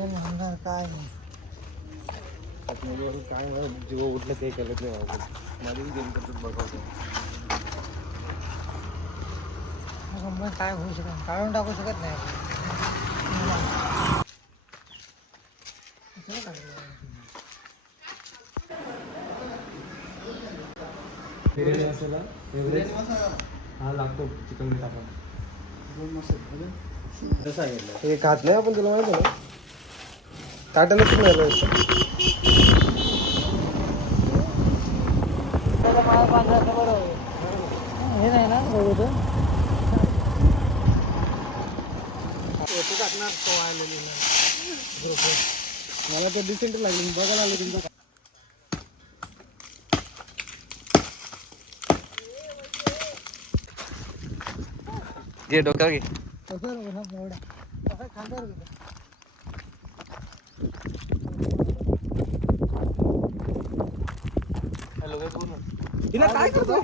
काय नाही काय जीव उठलं ते कळत नाही बाबा. माझी गेम करतो बघावं मग काय होऊ शकत काढून टाकू शकत नाही बिर्याणी असेल हा लागतो चिकन मीठ आपण हे खात नाही आपण तुला माहिती ना ताटानच हे नाही ना बघू मला तर डिसेंट लागली बघायला आलं तुमचा घे डोक्यावर घे तिला काय करतो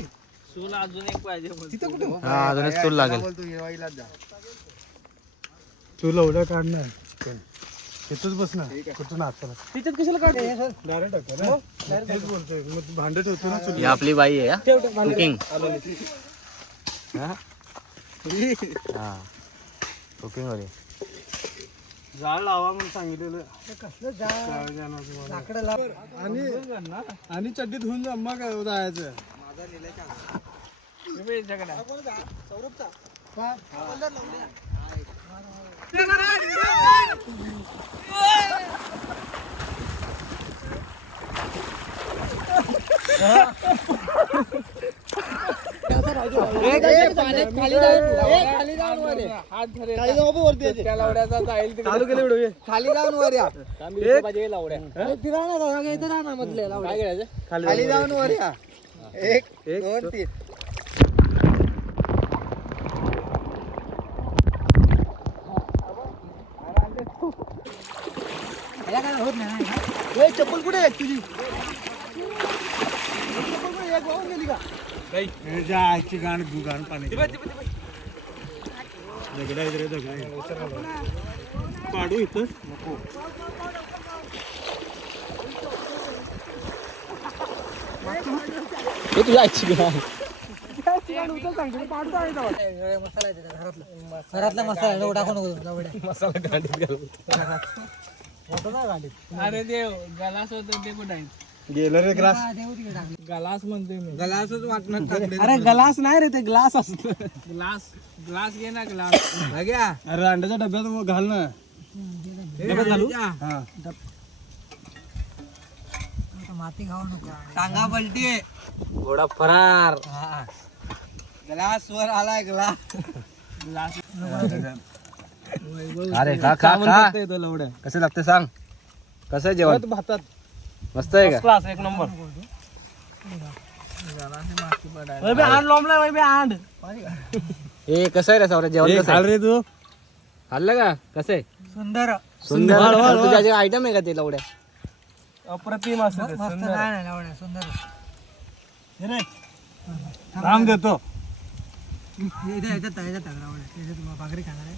चूल अजून एक पाहिजे तिथं कुठे हा अजून चूल लागेल तुला उड्या काढणार तिथंच बसणार कुठून हाताला तिथेच कशाला काढते डायरेक्ट तेच बोलतोय मग भांडे ठेवतो ना ही आपली बाई आहे कुकिंग हा कुकिंग वाली जाळ लावा म्हणून सांगितलेलं कसलं लाकडं लाव आणि चड्डीत होऊन मग जायचं खाली जाऊन वर या खाली जाऊन वर या 1 2 3 चप्पल कुठे आहे तुझी गेली का जायची गाण गुगाण पाणी दगडा इकडे दगडा पाडू इथं नको तुझ्या आईची घरातला मसाला टाकू नको मसाला गाडीत घालू अरे देव गलास होत ते कुठे गेलं रे ग्लास गलास म्हणतोय मी गलासच वाटणार अरे ग्लास नाही रे ते ग्लास असत ग्लास ग्लास घे ना ग्लास घ्या अरे अंड्याच्या डब्यात घाल ना डब्यात घालू हा माती खाऊ नको टांगा पलटी घोडा फरार ग्लास वर आलाय ग्लास अरे खा खा खा कसं लागतं सांग कसं आहे जेवण भातात मस्त आहे का क्लास एक नंबर हे कसं आहे रे सावरा जेवण कसं आहे? रे तू खाल्लं का कसं आहे सुंदर सुंदर तुझ्या आयटम आहे का ते लवड्या अप्रतिम मस्त नाही लावण्या सुंदर राम देतो भाकरी खाणार आहे